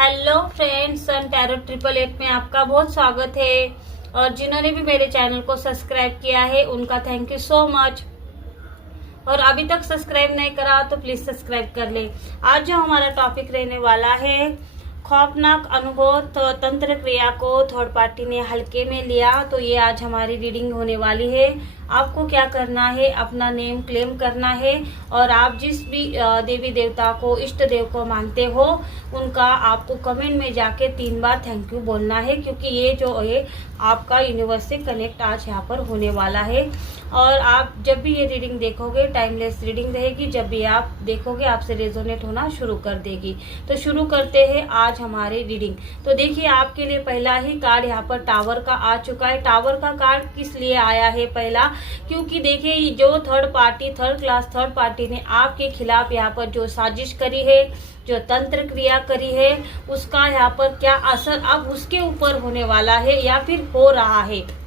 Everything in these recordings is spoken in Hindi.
हेलो फ्रेंड्स, सन टैरो 888 में आपका बहुत स्वागत है। और जिन्होंने भी मेरे चैनल को सब्सक्राइब किया है उनका थैंक यू सो मच। और अभी तक सब्सक्राइब नहीं करा तो प्लीज सब्सक्राइब कर ले। आज जो हमारा टॉपिक रहने वाला है, खौफनाक अनुभव तो तंत्र क्रिया को थर्ड पार्टी ने हल्के में लिया, तो ये आज हमारी रीडिंग होने वाली है। आपको क्या करना है, अपना नेम क्लेम करना है और आप जिस भी देवी देवता को, इष्ट देव को मानते हो उनका आपको कमेंट में जाके 3 बार थैंक यू बोलना है, क्योंकि ये जो है आपका यूनिवर्स से कनेक्ट आज यहाँ पर होने वाला है। और आप जब भी ये रीडिंग देखोगे, टाइमलेस रीडिंग रहेगी, जब भी आप देखोगे आपसे रेजोनेट होना शुरू कर देगी। तो शुरू करते हैं आज हमारी रीडिंग। तो देखिए, आपके लिए पहला ही कार्ड यहाँ पर टावर का आ चुका है। टावर का कार्ड किस लिए आया है? पहला, क्योंकि देखिए जो थर्ड क्लास थर्ड पार्टी ने आपके खिलाफ यहाँ पर जो साजिश करी है, जो तंत्र क्रिया करी है, उसका यहाँ पर क्या असर अब उसके ऊपर होने वाला है या फिर हो रहा है,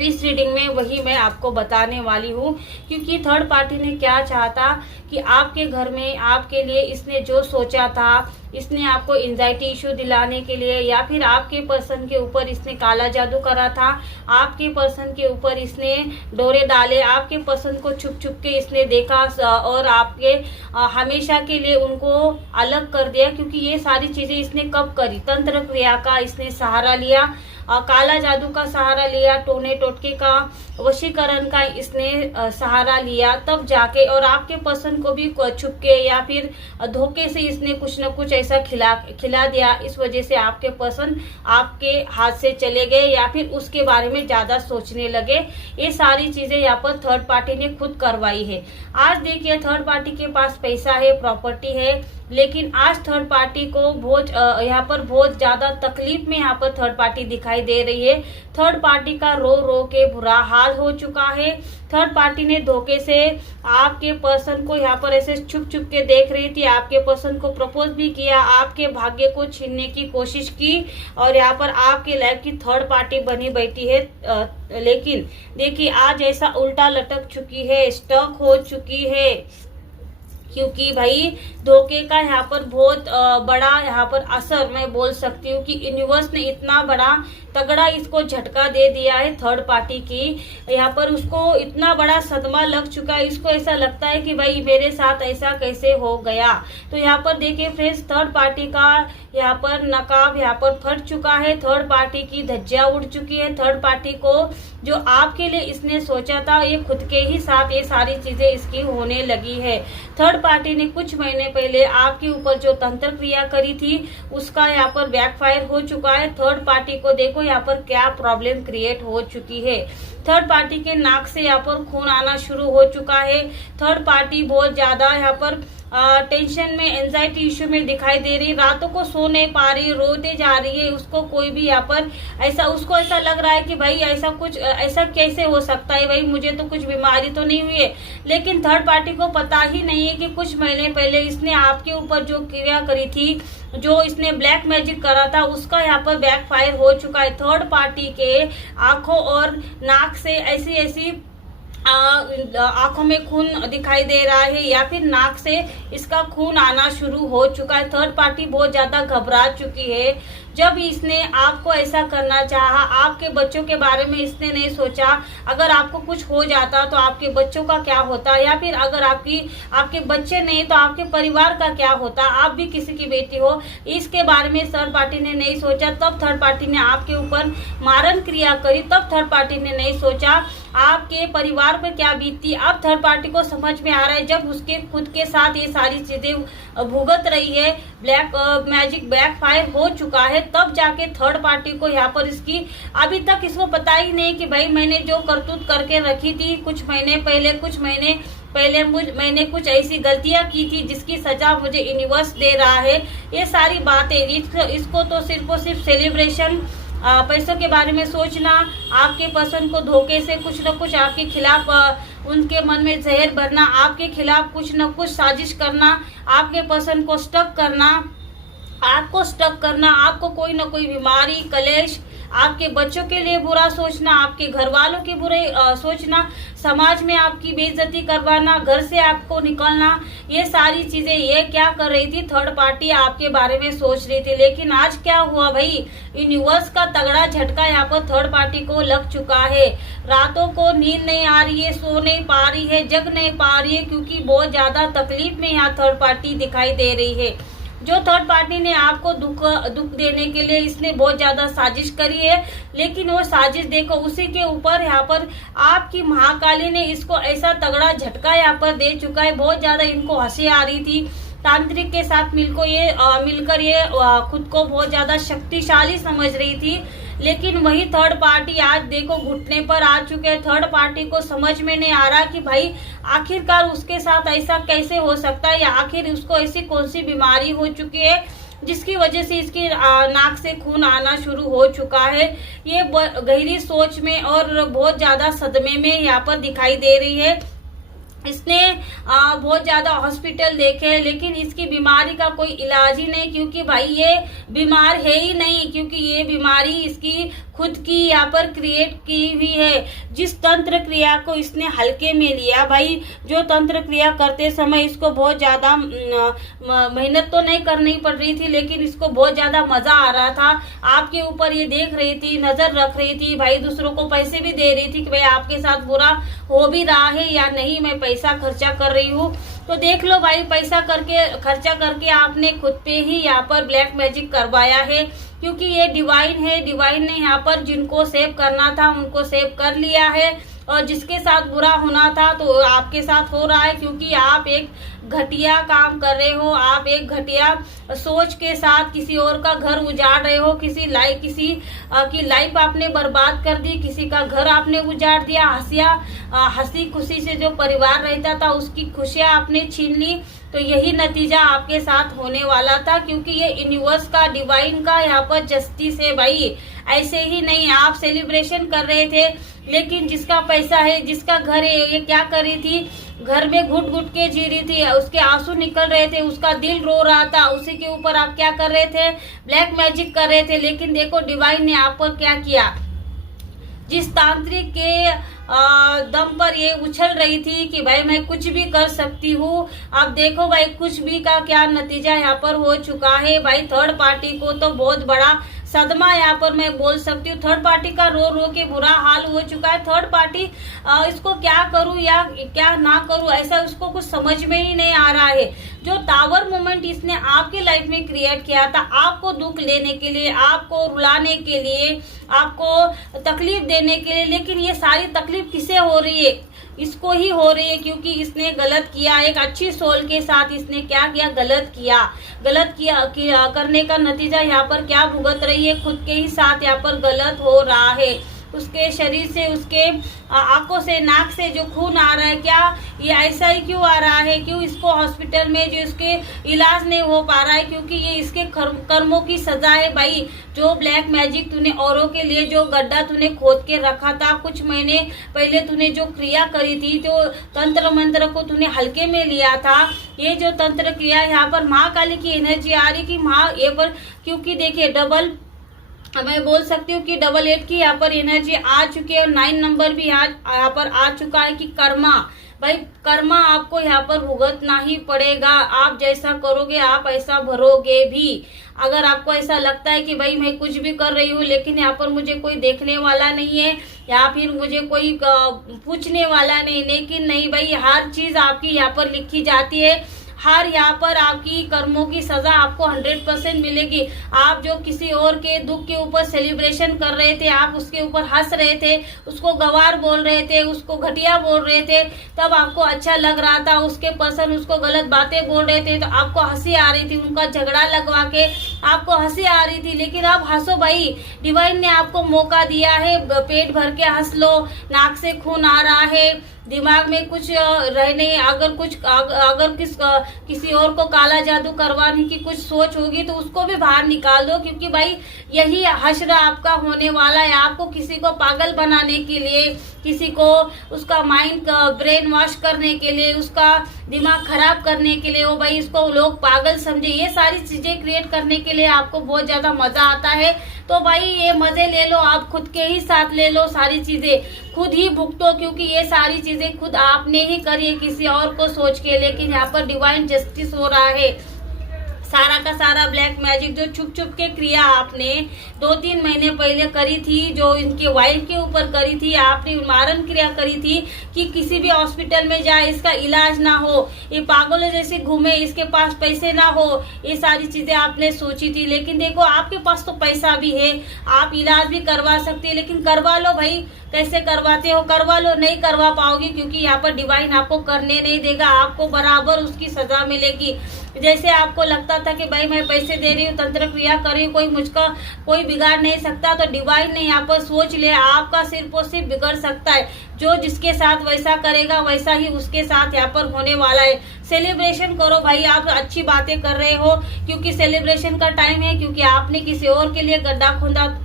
इस रीडिंग में वही मैं आपको बताने वाली हूँ। क्योंकि थर्ड पार्टी ने क्या चाहता कि आपके घर में आपके लिए इसने जो सोचा था, इसने आपको एंजाइटी इश्यू दिलाने के लिए या फिर आपके पर्सन के ऊपर इसने काला जादू करा था, आपके पर्सन के ऊपर इसने डोरे डाले, आपके पर्सन को छुप छुप के इसने देखा और आपके हमेशा के लिए उनको अलग कर दिया। क्योंकि ये सारी चीजें इसने कब करी? तंत्र क्रिया का इसने सहारा लिया, काला जादू का सहारा लिया, टोने टोटके का, वशीकरण का इसने सहारा लिया, तब जाके और आपके पर्सन को भी छुप के या फिर धोखे से इसने कुछ न कुछ ऐसा खिला दिया। इस वजह से आपके पर्सन आपके हाथ से चले गए या फिर उसके बारे में ज्यादा सोचने लगे। ये सारी चीजें यहाँ पर थर्ड पार्टी ने खुद करवाई है। आज देखिए, थर्ड पार्टी के पास पैसा है, प्रॉपर्टी है, लेकिन आज थर्ड पार्टी को बहुत यहाँ पर बहुत ज्यादा तकलीफ में यहाँ पर थर्ड पार्टी दिखाई दे रही है। थर्ड पार्टी का रो रो के बुरा हाल हो चुका है। थर्ड पार्टी ने धोखे से आपके पर्सन को यहाँ पर ऐसे छुप छुप के देख रही थी, आपके पर्सन को प्रपोज भी किया, आपके भाग्य को छीनने की कोशिश की और यहाँ पर आपके लाइफ की थर्ड पार्टी बनी बैठी है। लेकिन देखिए, आज ऐसा उल्टा लटक चुकी है, स्टक हो चुकी है, क्योंकि भाई धोखे का यहाँ पर बहुत बड़ा यहाँ पर असर मैं बोल सकती हूँ कि यूनिवर्स ने इतना बड़ा तगड़ा इसको झटका दे दिया है थर्ड पार्टी की। यहाँ पर उसको इतना बड़ा सदमा लग चुका है, इसको ऐसा लगता है कि भाई मेरे साथ ऐसा कैसे हो गया। तो यहाँ पर देखिए फ्रेंड्स, थर्ड पार्टी का यहाँ पर नकाब यहाँ पर फट चुका है, थर्ड पार्टी की धज्जियां उड़ चुकी है। थर्ड पार्टी को जो आपके लिए इसने सोचा था, ये खुद के ही साथ ये सारी चीजें इसकी होने लगी है। थर्ड पार्टी ने कुछ महीने पहले आपके ऊपर जो तंत्र क्रिया करी थी उसका यहाँ पर बैकफायर हो चुका है। थर्ड पार्टी को देखो यहाँ पर क्या प्रॉब्लम क्रिएट हो चुकी है। थर्ड पार्टी के नाक से यहाँ पर खून आना शुरू हो चुका है। थर्ड पार्टी बहुत ज्यादा यहाँ पर टेंशन में, एंजाइटी इश्यू में दिखाई दे रही, रातों को सो नहीं पा रही, रोते जा रही है। उसको कोई भी यहाँ पर ऐसा, उसको ऐसा लग रहा है कि भाई ऐसा कुछ, ऐसा कैसे हो सकता है, भाई मुझे तो कुछ बीमारी तो नहीं हुई है। लेकिन थर्ड पार्टी को पता ही नहीं है कि कुछ महीने पहले इसने आपके ऊपर जो क्रिया करी थी, जो इसने ब्लैक मैजिक करा था, उसका यहाँ पर बैकफायर हो चुका है। थर्ड पार्टी के आंखों और नाक से ऐसी ऐसी आंखों में खून दिखाई दे रहा है या फिर नाक से इसका खून आना शुरू हो चुका है। थर्ड पार्टी बहुत ज्यादा घबरा चुकी है। जब इसने आपको ऐसा करना चाहा, आपके बच्चों के बारे में इसने नहीं सोचा, अगर आपको कुछ हो जाता तो आपके बच्चों का क्या होता, या फिर अगर आपके बच्चे नहीं तो आपके परिवार का क्या होता, आप भी किसी की बेटी हो, इसके बारे में थर्ड पार्टी ने नहीं सोचा। तब थर्ड पार्टी ने आपके ऊपर मारन क्रिया करी, तब थर्ड पार्टी ने नहीं सोचा आपके परिवार पर क्या बीतती। अब थर्ड पार्टी को समझ में आ रहा है, जब उसके खुद के साथ ये सारी चीजें भुगत रही है, ब्लैक मैजिक बैकफायर हो चुका है, तब जाके थर्ड पार्टी को यहाँ पर इसकी, अभी तक इसको पता ही नहीं कि भाई मैंने जो करतूत करके रखी थी कुछ महीने पहले मैंने कुछ ऐसी गलतियां की थी जिसकी सजा मुझे यूनिवर्स दे रहा है। ये सारी बातें इसको तो सिर्फ और सिर्फ सेलिब्रेशन, पैसों के बारे में सोचना, आपके पर्सन को धोखे से कुछ न कुछ आपके खिलाफ उनके मन में जहर भरना, आपके खिलाफ कुछ न कुछ साजिश करना, आपके पर्सन को स्टक करना, आपको कोई ना कोई बीमारी, कलेश आपके बच्चों के लिए बुरा सोचना, आपके घर वालों की बुरे सोचना, समाज में आपकी बेइज्जती करवाना, घर से आपको निकलना, ये सारी चीजें ये क्या कर रही थी, थर्ड पार्टी आपके बारे में सोच रही थी। लेकिन आज क्या हुआ भाई, यूनिवर्स का तगड़ा झटका यहाँ पर थर्ड पार्टी को लग चुका है। रातों को नींद नहीं आ रही है, सो नहीं पा रही है, जग नहीं पा रही है, क्योंकि बहुत ज्यादा तकलीफ में यहाँ थर्ड पार्टी दिखाई दे रही है। जो थर्ड पार्टी ने आपको दुख देने के लिए इसने बहुत ज्यादा साजिश करी है, लेकिन वो साजिश देखो उसी के ऊपर यहाँ पर आपकी महाकाली ने इसको ऐसा तगड़ा झटका यहाँ पर दे चुका है। बहुत ज्यादा इनको हंसी आ रही थी, तांत्रिक के साथ मिलकर ये खुद को बहुत ज्यादा शक्तिशाली समझ रही थी। लेकिन वही थर्ड पार्टी आज देखो घुटने पर आ चुके हैं। थर्ड पार्टी को समझ में नहीं आ रहा कि भाई आखिरकार उसके साथ ऐसा कैसे हो सकता है, या आखिर उसको ऐसी कौन सी बीमारी हो चुकी है जिसकी वजह से इसकी नाक से खून आना शुरू हो चुका है। ये गहरी सोच में और बहुत ज्यादा सदमे में यहाँ पर दिखाई दे रही है। इसने बहुत ज्यादा हॉस्पिटल देखे, लेकिन इसकी बीमारी का कोई इलाज ही नहीं, क्योंकि भाई ये बीमार है ही नहीं, क्योंकि ये बीमारी इसकी खुद की यहाँ पर क्रिएट की हुई है। जिस तंत्र क्रिया को इसने हल्के में लिया भाई, जो तंत्र क्रिया करते समय इसको बहुत ज्यादा मेहनत तो नहीं करनी पड़ रही थी, लेकिन इसको बहुत ज्यादा मजा आ रहा था। आपके ऊपर ये देख रही थी, नजर रख रही थी भाई, दूसरों को पैसे भी दे रही थी कि भाई आपके साथ बुरा हो भी रहा है या नहीं, मैं पैसा खर्चा कर रही हूँ। तो देख लो भाई, पैसा खर्चा करके आपने खुद पे ही यहाँ पर ब्लैक मैजिक करवाया है, क्योंकि ये डिवाइन है। डिवाइन ने यहाँ पर जिनको सेव करना था उनको सेव कर लिया है, और जिसके साथ बुरा होना था तो आपके साथ हो रहा है, क्योंकि आप एक घटिया काम कर रहे हो, आप एक घटिया सोच के साथ किसी और का घर उजाड़ रहे हो, किसी की लाइफ आपने बर्बाद कर दी, किसी का घर आपने उजाड़ दिया, हंसी खुशी से जो परिवार रहता था उसकी खुशियां आपने छीन ली। तो यही नतीजा आपके साथ होने वाला था, क्योंकि ये यूनिवर्स का डिवाइन का यहाँ पर जस्टिस है भाई। ऐसे ही नहीं, आप सेलिब्रेशन कर रहे थे, लेकिन जिसका पैसा है, जिसका घर है, ये क्या कर रही थी, घर में घुट घुट के जी रही थी, उसके आंसू निकल रहे थे, उसका दिल रो रहा था, उसी के ऊपर आप क्या कर रहे थे, ब्लैक मैजिक कर रहे थे। लेकिन देखो डिवाइन ने आप पर क्या किया, जिस तांत्रिक के दम पर ये उछल रही थी कि भाई मैं कुछ भी कर सकती हूँ, अब देखो भाई कुछ भी का क्या नतीजा यहाँ पर हो चुका है। भाई थर्ड पार्टी को तो बहुत बड़ा सदमा यहाँ पर मैं बोल सकती हूँ। थर्ड पार्टी का रो रो के बुरा हाल हो चुका है। थर्ड पार्टी इसको क्या करूँ या क्या ना करूँ, ऐसा उसको कुछ समझ में ही नहीं आ रहा है। जो टावर मोमेंट इसने आपके लाइफ में क्रिएट किया था, आपको दुख लेने के लिए, आपको रुलाने के लिए, आपको तकलीफ देने के लिए, लेकिन ये सारी तकलीफ किसे हो रही है, इसको ही हो रही है, क्योंकि इसने गलत किया। एक अच्छी सोल के साथ इसने क्या किया, गलत किया करने का नतीजा यहाँ पर क्या भुगत रही है, खुद के ही साथ यहाँ पर गलत हो रहा है। उसके शरीर से, उसके आंखों से, नाक से जो खून आ रहा है, क्या ये ऐसा ही क्यों आ रहा है, क्यों इसको हॉस्पिटल में जो इसके इलाज नहीं हो पा रहा है, क्योंकि ये इसके कर्मों की सजा है भाई। जो ब्लैक मैजिक तूने औरों के लिए जो गड्ढा तूने खोद के रखा था, कुछ महीने पहले तूने जो क्रिया करी थी, जो तंत्र मंत्र को तूने हल्के में लिया था, ये जो तंत्र क्रिया यहाँ पर महाकाली की एनर्जी आ रही कि ये पर, क्योंकि देखिए मैं बोल सकती हूँ कि 88 की यहाँ पर एनर्जी आ चुकी है, और 9 नंबर भी यहाँ पर आ चुका है कि कर्मा, भाई कर्मा आपको यहाँ पर भुगतना ही पड़ेगा। आप जैसा करोगे आप ऐसा भरोगे भी। अगर आपको ऐसा लगता है कि भाई मैं कुछ भी कर रही हूँ लेकिन यहाँ पर मुझे कोई देखने वाला नहीं है, या फिर मुझे कोई पूछने वाला नहीं, लेकिन नहीं भाई, हर चीज आपकी यहाँ पर लिखी जाती है। हर यहाँ पर आपकी कर्मों की सजा आपको 100% मिलेगी। आप जो किसी और के दुख के ऊपर सेलिब्रेशन कर रहे थे, आप उसके ऊपर हंस रहे थे, उसको गवार बोल रहे थे, उसको घटिया बोल रहे थे, तब आपको अच्छा लग रहा था। उसके पर्सन उसको गलत बातें बोल रहे थे तो आपको हंसी आ रही थी, उनका झगड़ा लगवा के आपको हंसी आ रही थी। लेकिन आप हंसो भाई, डिवाइन ने आपको मौका दिया है, पेट भर के हंस लो, नाक से खून आ रहा है, दिमाग में कुछ रहे नहीं, अगर किसी और को काला जादू करवाने की कुछ सोच होगी तो उसको भी बाहर निकाल दो, क्योंकि भाई यही हश्र आपका होने वाला है। आपको किसी को पागल बनाने के लिए, किसी को उसका माइंड ब्रेन वॉश करने के लिए, उसका दिमाग खराब करने के लिए, वो भाई इसको लोग पागल समझे, ये सारी चीजें क्रिएट करने के लिए आपको बहुत ज्यादा मजा आता है। तो भाई ये मजे ले लो, आप खुद के ही साथ ले लो, सारी चीजें खुद ही भुगतो, क्योंकि ये सारी चीजें खुद आपने ही करी है किसी और को सोच के। लेकिन यहाँ पर डिवाइन जस्टिस हो रहा है। सारा का सारा ब्लैक मैजिक जो छुप छुप के क्रिया आपने 2-3 महीने पहले करी थी, जो इनके वाइफ के ऊपर करी थी, आपने मारण क्रिया करी थी कि किसी भी हॉस्पिटल में जाए, इसका इलाज ना हो, ये पागलों जैसे घूमे, इसके पास पैसे ना हो, ये सारी चीजें आपने सोची थी। लेकिन देखो आपके पास तो पैसा भी है, आप इलाज भी करवा सकते हैं, लेकिन करवा लो भाई। कैसे करवाते हो करवा लो, नहीं करवा पाओगी क्योंकि यहाँ पर डिवाइन आपको करने नहीं देगा, आपको बराबर उसकी सजा मिलेगी। जैसे आपको लगता था कि भाई मैं पैसे दे रही हूँ, तंत्र क्रिया कर रही हूँ, कोई बिगाड़ नहीं सकता, तो डिवाइन ने यहाँ पर सोच लिया आपका सिर्फ और सिर्फ बिगड़ सकता है। जो जिसके साथ वैसा करेगा वैसा ही उसके साथ यहाँ पर होने वाला है। सेलिब्रेशन करो भाई, आप अच्छी बातें कर रहे हो क्योंकि सेलिब्रेशन का टाइम है, क्योंकि आपने किसी और के लिए गड्ढा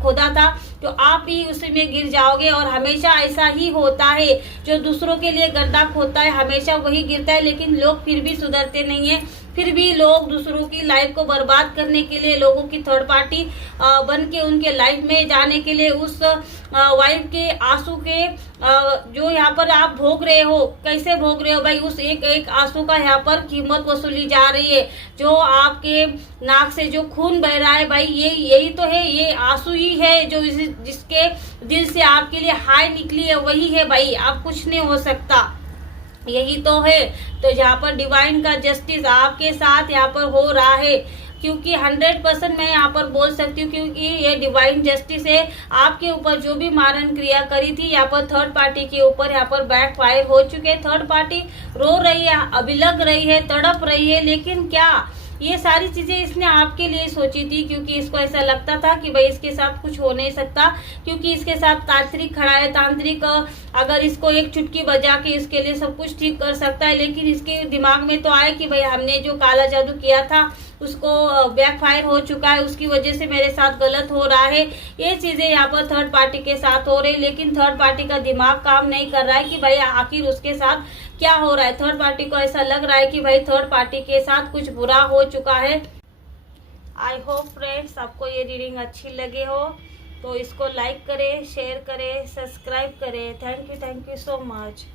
खोदा था, तो आप ही उसी में गिर जाओगे। और हमेशा ऐसा ही होता है, जो दूसरों के लिए गड्ढा खोदता है हमेशा वही गिरता है। लेकिन लोग फिर भी सुधरते नहीं है, फिर भी लोग दूसरों की लाइफ को बर्बाद करने के लिए, लोगों की थर्ड पार्टी बन के उनके लाइफ में जाने के लिए, उस वाइफ के आंसू के जो यहाँ पर आप भोग रहे हो, कैसे भोग रहे हो भाई, उस एक एक आंसू का यहाँ पर कीमत वसूली जा रही है। जो आपके नाक से जो खून बह रहा है भाई, यही तो है, ये आंसू ही है जो जिसके दिल से आपके लिए हाय निकली है, वही है भाई, आप कुछ नहीं हो सकता, यही तो है। तो यहाँ पर डिवाइन का जस्टिस आपके साथ यहाँ पर हो रहा है, क्योंकि 100% मैं यहाँ पर बोल सकती हूँ, क्योंकि ये डिवाइन जस्टिस है। आपके ऊपर जो भी मारण क्रिया करी थी, यहाँ पर थर्ड पार्टी के ऊपर यहाँ पर बैक फायर हो चुके हैं। थर्ड पार्टी रो रही है, अभी लग रही है, तड़प रही है, लेकिन क्या ये सारी चीजें इसने आपके लिए सोची थी, क्योंकि इसको ऐसा लगता था कि भाई इसके साथ कुछ हो नहीं सकता, क्योंकि इसके साथ तांत्रिक खड़ा है। तांत्रिक अगर इसको एक चुटकी बजा के इसके लिए सब कुछ ठीक कर सकता है, लेकिन इसके दिमाग में तो आए कि भाई हमने जो काला जादू किया था उसको बैकफायर हो चुका है, उसकी वजह से मेरे साथ गलत हो रहा है। ये चीजें यहाँ पर थर्ड पार्टी के साथ हो रही, लेकिन थर्ड पार्टी का दिमाग काम नहीं कर रहा है कि भाई आखिर उसके साथ क्या हो रहा है। थर्ड पार्टी को ऐसा लग रहा है कि भाई थर्ड पार्टी के साथ कुछ बुरा हो चुका है। आई होप फ्रेंड्स आपको ये रीडिंग अच्छी लगे हो, तो इसको लाइक करें, शेयर करें, सब्सक्राइब करें। Thank you so much.